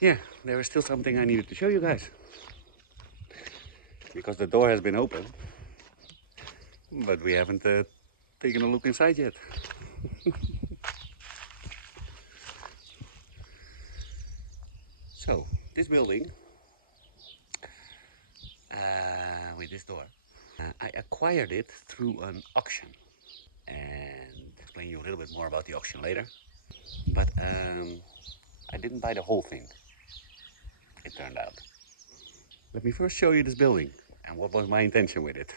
Yeah, there is still something I needed to show you guys. Because the door has been open, but we haven't taken a look inside yet. So, this building, with this door, I acquired it through an auction. And I'll explain you a little bit more about the auction later. But I didn't buy the whole thing, it turned out. Let me first show you this building and what was my intention with it.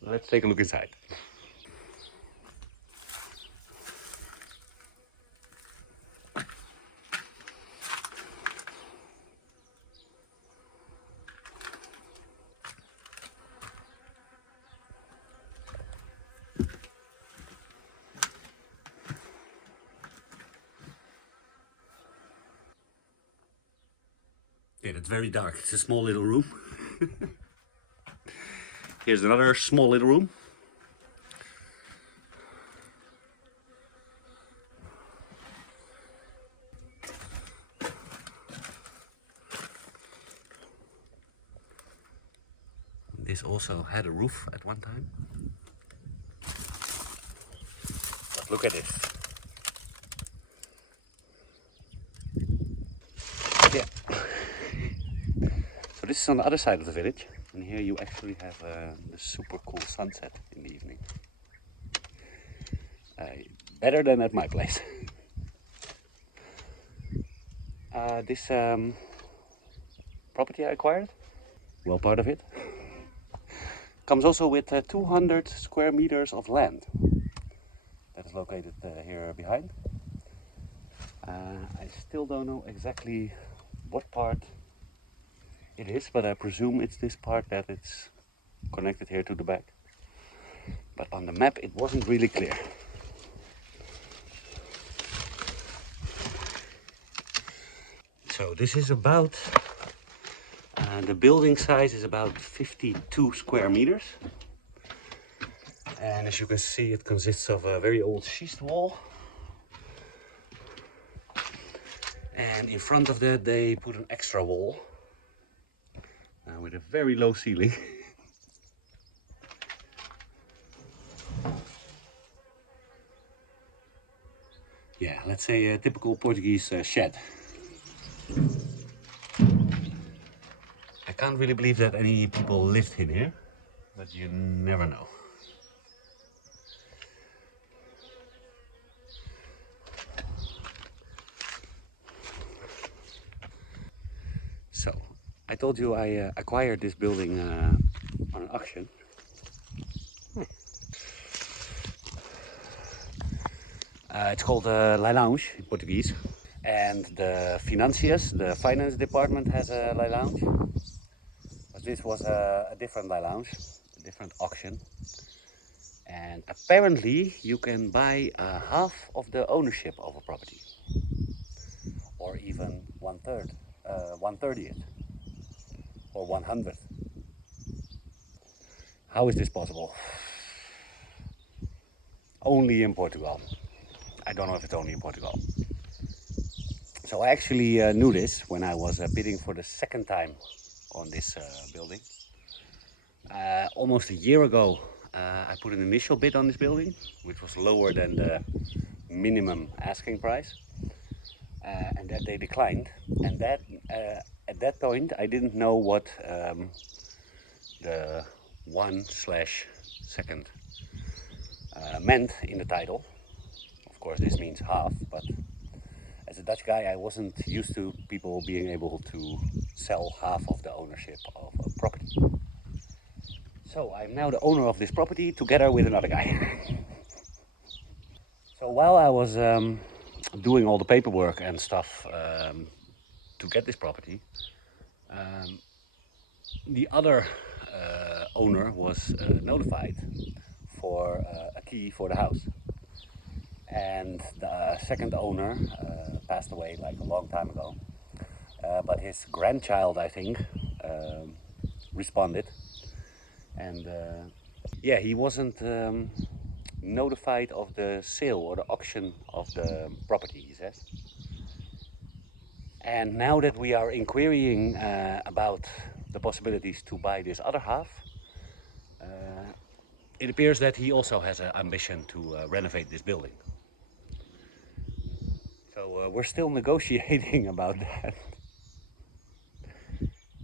Let's take a look inside. Yeah, it's very dark. It's a small little room. Here's another small little room. This also had a roof at one time. But look at this. Yeah. So this is on the other side of the village. And here you actually have the super cool sunset in the evening. Better than at my place. This property I acquired, well, part of it, comes also with 200 square meters of land that is located here behind. I still don't know exactly what part it is, but I presume it's this part that it's connected here to the back. But on the map it wasn't really clear. So this is about, the building size is about 52 square meters. And as you can see, it consists of a very old schist wall. And in front of that they put an extra wall with a very low ceiling. Yeah, let's say a typical Portuguese shed. I can't really believe that any people lived in here, but you never know. So, I told you I acquired this building on an auction. It's called Lounge in Portuguese. And the financiers, the finance department, has a lounge. But this was a different lounge, a different auction. And apparently you can buy half of the ownership of a property. Or even 1/3, 1/30th, or 100th. How is this possible? Only in Portugal. I don't know if it's only in Portugal. So I actually knew this when I was bidding for the second time on this building. Almost a year ago I put an initial bid on this building, which was lower than the minimum asking price, and that they declined. And that at that point I didn't know what the 1/2 meant in the title. Of course this means half, but as a Dutch guy I wasn't used to people being able to sell half of the ownership of a property. So I'm now the owner of this property together with another guy. So while I was doing all the paperwork and stuff to get this property, the other owner was notified for a key for the house. And the second owner passed away like a long time ago. But his grandchild, I think, responded. And yeah, he wasn't notified of the sale or the auction of the property, he says. And now that we are inquiring about the possibilities to buy this other half, it appears that he also has an ambition to renovate this building. So we're still negotiating about that.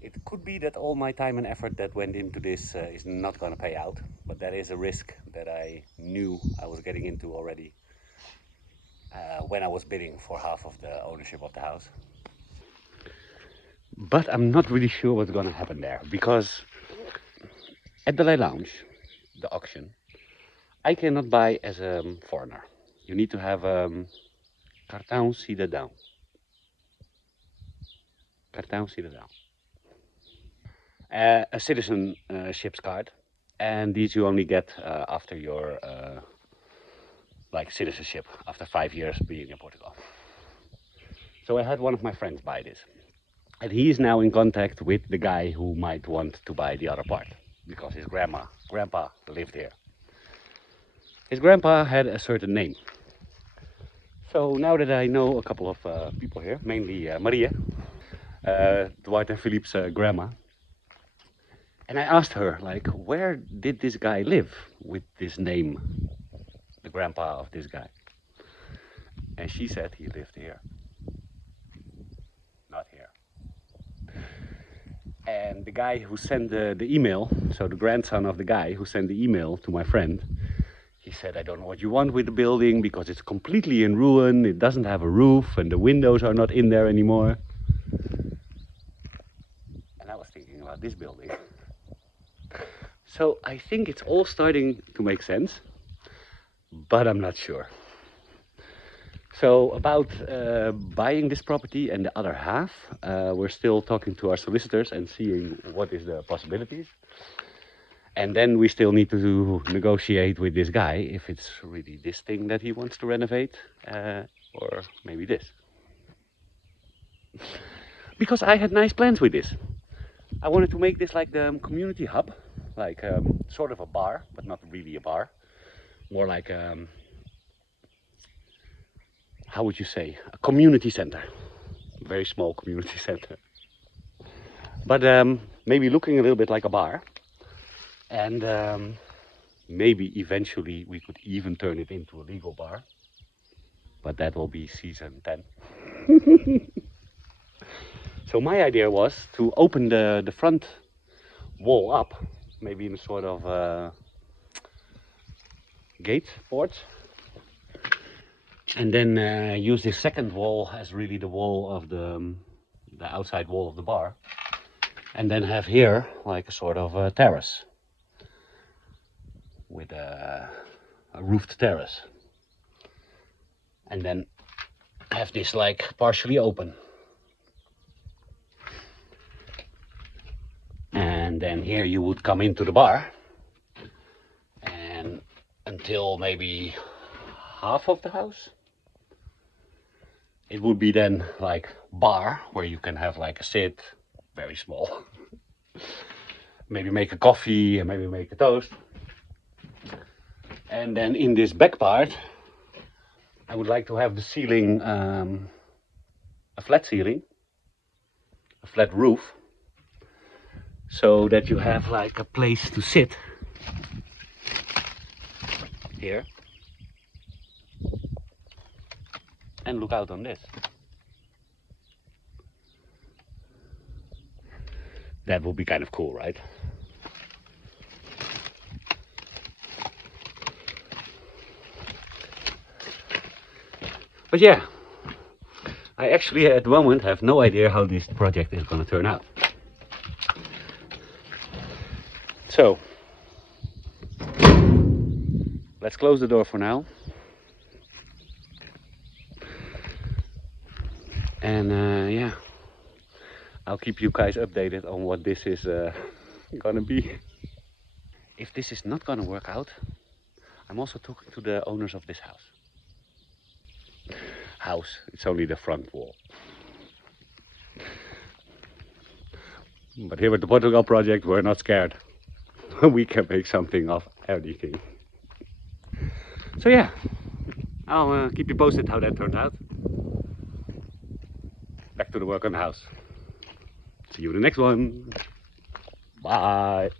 It could be that all my time and effort that went into this is not going to pay out, but that is a risk that I knew I was getting into already when I was bidding for half of the ownership of the house. But I'm not really sure what's going to happen there, because at the lounge, the auction, I cannot buy as a foreigner. You need to have cartão cidadão. Cartão cidadão. A citizenship card, and these you only get after your like citizenship, after 5 years being in Portugal. So I had one of my friends buy this, and he is now in contact with the guy who might want to buy the other part, because his grandpa lived here. His grandpa had a certain name. So now that I know a couple of people here, mainly Maria, Dwight and Philippe's grandma, and I asked her, like, where did this guy live with this name, the grandpa of this guy? And she said he lived here, not here. And the guy who sent the email, so the grandson of the guy who sent the email to my friend, he said, I don't know what you want with the building because it's completely in ruin, it doesn't have a roof and the windows are not in there anymore. And I was thinking about this building. So I think it's all starting to make sense, but I'm not sure. So about buying this property and the other half, we're still talking to our solicitors and seeing what is the possibilities. And then we still need to negotiate with this guy if it's really this thing that he wants to renovate, or maybe this. Because I had nice plans with this. I wanted to make this like the community hub, like sort of a bar, but not really a bar. More like, how would you say, a community center. A very small community center. But maybe looking a little bit like a bar. And maybe eventually we could even turn it into a legal bar. But that will be season 10. So my idea was to open the front wall up, maybe in a sort of gate porch, and then use this second wall as really the wall of the outside wall of the bar, and then have here like a sort of a terrace with a roofed terrace, and then have this like partially open. And then here you would come into the bar, and until maybe half of the house, it would be then like bar where you can have like a sit, very small, maybe make a coffee and maybe make a toast. And then in this back part, I would like to have the ceiling, a flat ceiling, a flat roof, so that you have like a place to sit here and look out on this. That would be kind of cool, right? But yeah, I actually at the moment have no idea how this project is going to turn out. So, let's close the door for now. And yeah, I'll keep you guys updated on what this is gonna be. If this is not gonna work out, I'm also talking to the owners of this house. It's only the front wall. But here at the Portugal Project, we're not scared. We can make something of anything. So yeah, I'll keep you posted how that turned out. Back to to the work on the house. See you in the next one. Bye.